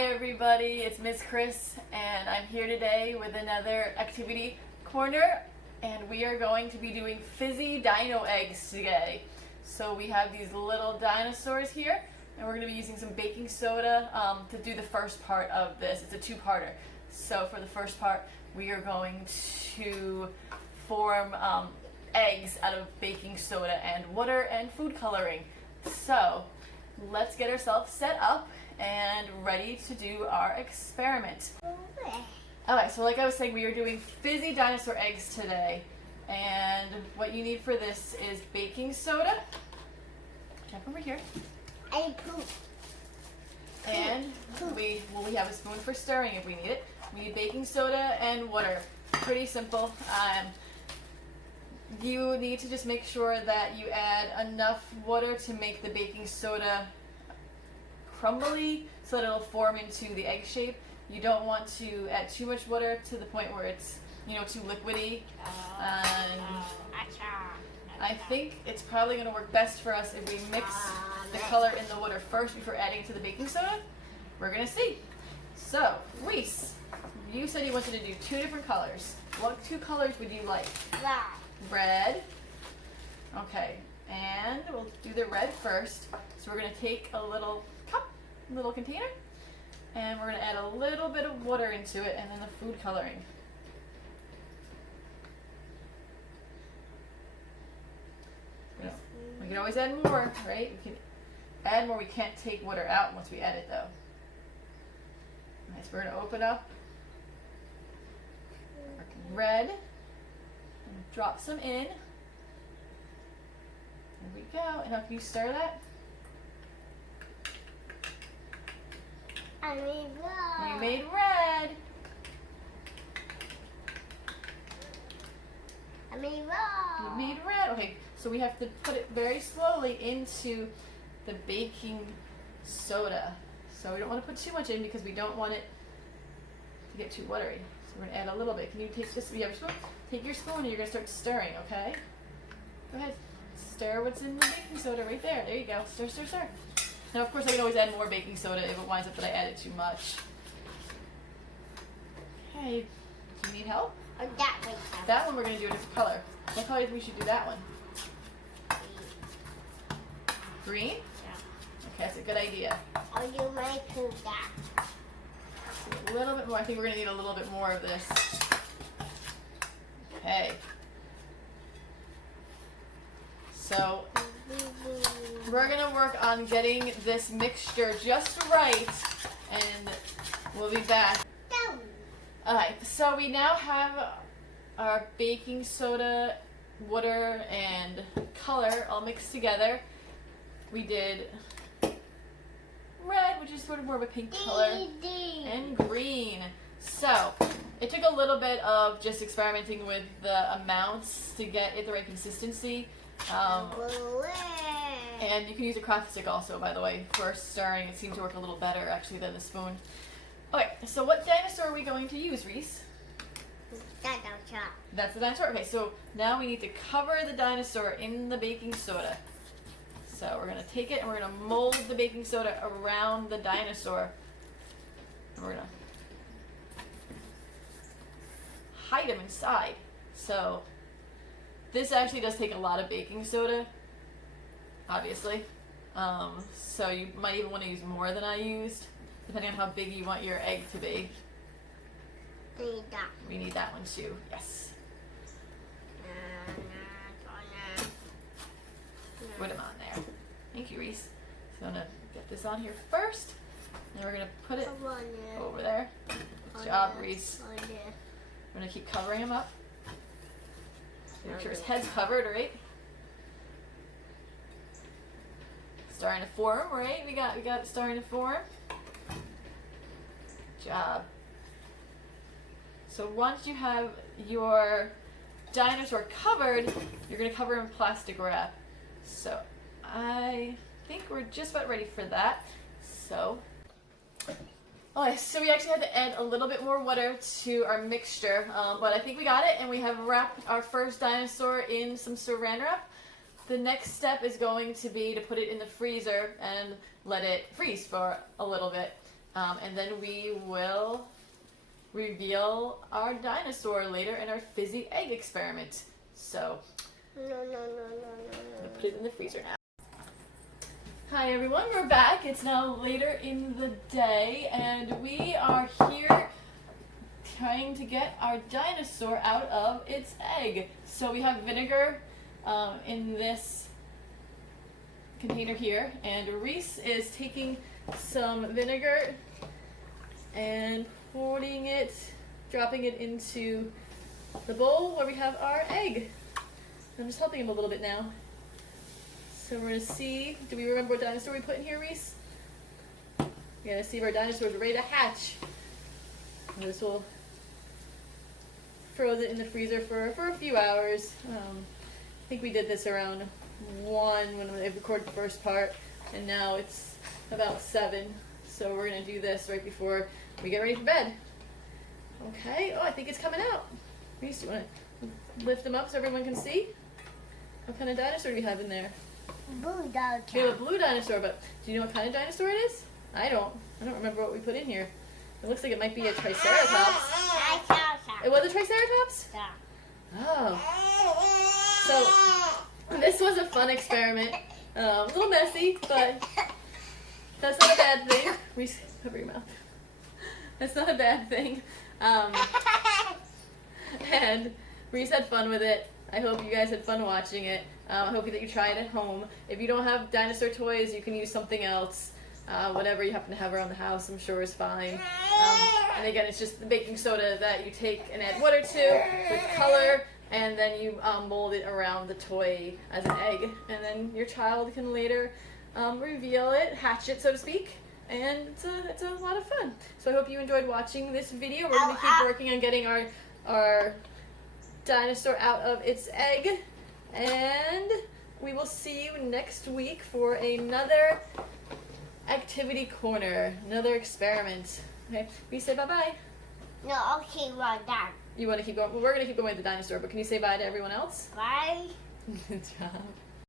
Hi everybody, it's Miss Kris and I'm here today with another activity corner, and we are going to be doing fizzy dino eggs today. So we have these little dinosaurs here and we're going to be using some baking soda to do the first part of this. It's a two-parter. So for the first part we are going to form eggs out of baking soda and water and food coloring. So let's get ourselves set up and ready to do our experiment. Alright, so like I was saying, we are doing fizzy dinosaur eggs today, and what you need for this is baking soda. Jump over here. And poop. And we have a spoon for stirring if we need it. We need baking soda and water. Pretty simple. You need to just make sure that you add enough water to make the baking soda crumbly so that it'll form into the egg shape. You don't want to add too much water to the point where it's, too liquidy. And I think it's probably going to work best for us if we mix the color in the water first before adding to the baking soda. We're going to see. So, Rhys, you said you wanted to do two different colors. What two colors would you like? Red. Okay, and we'll do the red first. So we're going to take a little cup, little container, and we're going to add a little bit of water into it and then the food coloring. We can always add more, right? We can add more. We can't take water out once we add it though. Alright, so we're going to open up our red and drop some in. There we go. And now can you stir that? I made red. You made red. I made red. You made red. Okay, so we have to put it very slowly into the baking soda. So we don't want to put too much in because we don't want it to get too watery. So we're going to add a little bit. Can you take this? You have a spoon? Take your spoon and you're going to start stirring, okay? Go ahead. Stir what's in the baking soda right there. There you go. Stir, stir, stir. Now, of course, I can always add more baking soda if it winds up that I added too much. Okay. Do you need help? Oh, that makes sense. That one we're going to do a different color. What color do we should do that one? Green? Yeah. Okay, that's a good idea. Or you might do that. A little bit more. I think we're going to need a little bit more of this. Okay. So we're going to work on getting this mixture just right, and we'll be back. Alright, so we now have our baking soda, water, and color all mixed together. We did red, which is sort of more of a pink color, and green. So it took a little bit of just experimenting with the amounts to get it the right consistency. And you can use a craft stick also, by the way, for stirring. It seemed to work a little better actually than the spoon. Okay, so what dinosaur are we going to use, Rhys? Dinosaur. That's the dinosaur? Okay, so now we need to cover the dinosaur in the baking soda. So we're going to take it and we're going to mold the baking soda around the dinosaur. And we're going to hide him inside. So this actually does take a lot of baking soda, obviously. So you might even want to use more than I used, depending on how big you want your egg to be. We need that one too, yes. Put them on there. Thank you, Rhys. So I'm going to get this on here first. Then we're going to put it over there. Good job, Rhys. We're going to keep covering him up. Make sure his head's covered, right? Starting to form, right? We got it starting to form. Good job. So once you have your dinosaur covered, you're going to cover him in plastic wrap. So I think we're just about ready for that. So, okay, so we actually had to add a little bit more water to our mixture, but I think we got it, and we have wrapped our first dinosaur in some saran wrap. The next step is going to be to put it in the freezer and let it freeze for a little bit. And then we will reveal our dinosaur later in our fizzy egg experiment. So, No. I'm gonna put it in the freezer now. Hi everyone, we're back. It's now later in the day and we are here trying to get our dinosaur out of its egg. So we have vinegar in this container here, and Rhys is taking some vinegar and pouring it, dropping it into the bowl where we have our egg. I'm just helping him a little bit now. So we're gonna see, do we remember what dinosaur we put in here, Rhys? We're gonna see if our dinosaur is ready to hatch. And this will froze it in the freezer for a few hours. I think we did this around 1 when we recorded the first part, and now it's about 7. So we're gonna do this right before we get ready for bed. Okay, oh, I think it's coming out. Rhys, do you wanna lift them up so everyone can see? What kind of dinosaur do we have in there? Blue We have dinosaur. a blue dinosaur, but do you know what kind of dinosaur it is? I don't remember what we put in here. It looks like it might be a triceratops. It was a triceratops? Yeah. Oh. So, this was a fun experiment. A little messy, but that's not a bad thing. Rhys, cover your mouth. That's not a bad thing. And Rhys had fun with it. I hope you guys had fun watching it. I hope that you try it at home. If you don't have dinosaur toys, you can use something else. Whatever you happen to have around the house, I'm sure is fine. And again, it's just the baking soda that you take and add water to with color, and then you mold it around the toy as an egg. And then your child can later reveal it, hatch it, so to speak. And it's a lot of fun. So I hope you enjoyed watching this video. We're going to keep working on getting our dinosaur out of its egg. And we will see you next week for another activity corner, another experiment. Okay, we say bye-bye. No, okay, well done. You want to keep going? Well, we're going to keep going with the dinosaur, but can you say bye to everyone else? Bye. Good job.